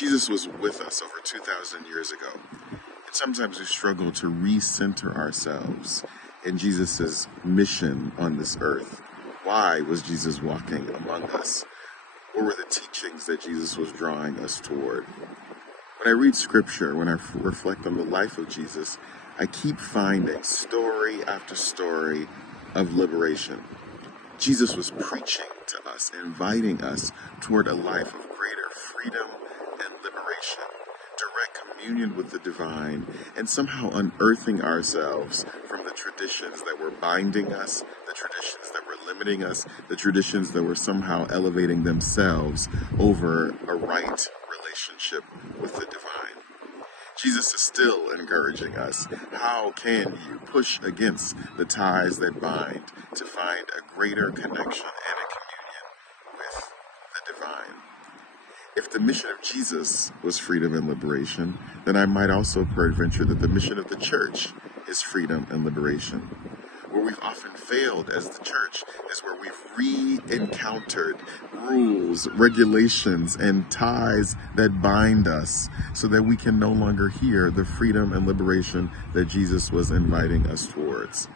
Jesus was with us over 2,000 years ago. And sometimes we struggle to recenter ourselves in Jesus' mission on this earth. Why was Jesus walking among us? What were the teachings that Jesus was drawing us toward? When I read scripture, when I reflect on the life of Jesus, I keep finding story after story of liberation. Jesus was preaching to us, inviting us toward a life of greater freedom and liberation, direct communion with the divine, and somehow unearthing ourselves from the traditions that were binding us, the traditions that were limiting us, the traditions that were somehow elevating themselves over a right relationship with the divine. Jesus is still encouraging us. How can you push against the ties that bind to find a greater connection and a communion with the divine? If the mission of Jesus was freedom and liberation, then I might also peradventure that the mission of the church is freedom and liberation. Where we've often failed as the church is where we've re-encountered rules, regulations, and ties that bind us so that we can no longer hear the freedom and liberation that Jesus was inviting us towards.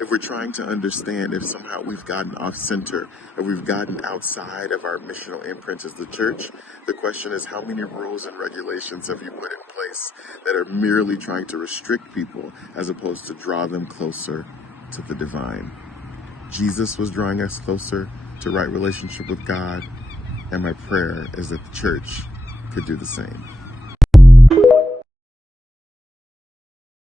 If we're trying to understand if somehow we've gotten off center, if we've gotten outside of our missional imprint as the church, the question is, how many rules and regulations have you put in place that are merely trying to restrict people as opposed to draw them closer to the divine? Jesus was drawing us closer to right relationship with God, and my prayer is that the church could do the same.